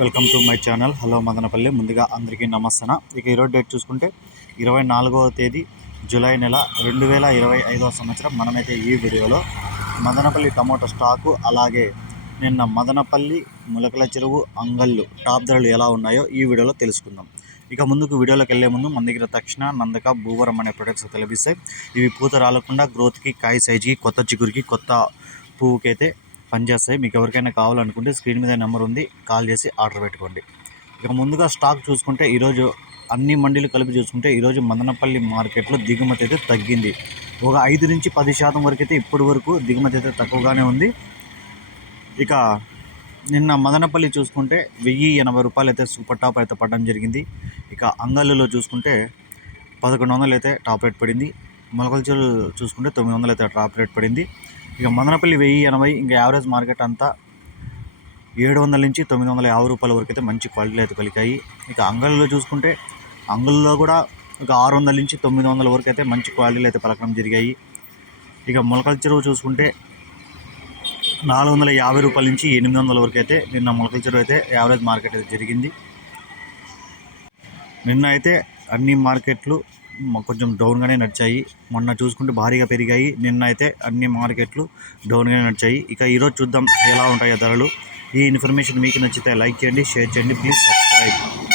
Welcome to my channel. Hello Madanapalle. ముందుగా అందరికీ నమస్తన ఇక ఈరోజు డేట్ చూసుకుంటే ఇరవై నాలుగవ తేదీ జూలై నెల రెండు వేల ఇరవై ఐదవ సంవత్సరం. మనమైతే ఈ వీడియోలో మదనపల్లి టమాటో స్టాకు అలాగే నిన్న మదనపల్లి ములకల చెరువు అంగళ్ళు టాప్ ధరలు ఎలా ఉన్నాయో ఈ వీడియోలో తెలుసుకుందాం. ఇక ముందుకు వీడియోలోకి వెళ్ళే ముందు మన దగ్గర తక్షణ నందక భూవరం అనే ప్రొడక్ట్స్ అయితే లభిస్తాయి. ఇవి పూత రాలకుండా గ్రోత్కి కాయ సైజుకి కొత్త చిగురికి కొత్త పువ్వుకైతే పనిచేస్తాయి. మీకు ఎవరికైనా కావాలనుకుంటే స్క్రీన్ మీద నెంబర్ ఉంది. కాల్ చేసి ఆర్డర్ పెట్టుకోండి. ఇక ముందుగా స్టాక్ చూసుకుంటే ఈరోజు అన్ని మండీలు కలిపి చూసుకుంటే ఈరోజు మదనపల్లి మార్కెట్లో దిగుమతి అయితే తగ్గింది. ఒక ఐదు నుంచి పది శాతం వరకు అయితే ఇప్పటి వరకు దిగుమతి అయితే తక్కువగానే ఉంది. ఇక నిన్న మదనపల్లి చూసుకుంటే వెయ్యి ఎనభై రూపాయలు అయితే సూపర్ టాప్ అయితే పడడం జరిగింది. ఇక అంగళ్ళులో చూసుకుంటే పదకొండు వందలు అయితే టాప్ రేట్ పడింది. మొలకల్చూరు చూసుకుంటే తొమ్మిది వందలు అయితే టాప్ రేట్ పడింది. ఇక మదనపల్లి వెయ్యి ఎనభై ఇంకా యావరేజ్ మార్కెట్ అంతా ఏడు వందల నుంచి తొమ్మిది వందల యాభై రూపాయల వరకు అయితే మంచి క్వాలిటీలు అయితే పలికాయి. ఇక అంగల్లో చూసుకుంటే అంగల్లో కూడా ఇక ఆరు వందల నుంచి తొమ్మిది వందల వరకు అయితే మంచి క్వాలిటీలు అయితే పలకడం జరిగాయి. ఇక మొలకల చెరువు చూసుకుంటే నాలుగు వందల యాభై రూపాయల నుంచి ఎనిమిది వందల వరకు అయితే నిన్న మొలకల చెరువు అయితే యావరేజ్ మార్కెట్ అయితే జరిగింది. నిన్న అయితే అన్ని మార్కెట్లు కొంచెం డౌన్గానే నడిచాయి. మొన్న చూసుకుంటే భారీగా పెరిగాయి. నిన్న అయితే అన్ని మార్కెట్లు డౌన్గానే నడిచాయి. ఇక ఈరోజు చూద్దాం ఎలా ఉంటాయో ధరలు. ఈ ఇన్ఫర్మేషన్ మీకు నచ్చితే లైక్ చేయండి షేర్ చేయండి. Please subscribe.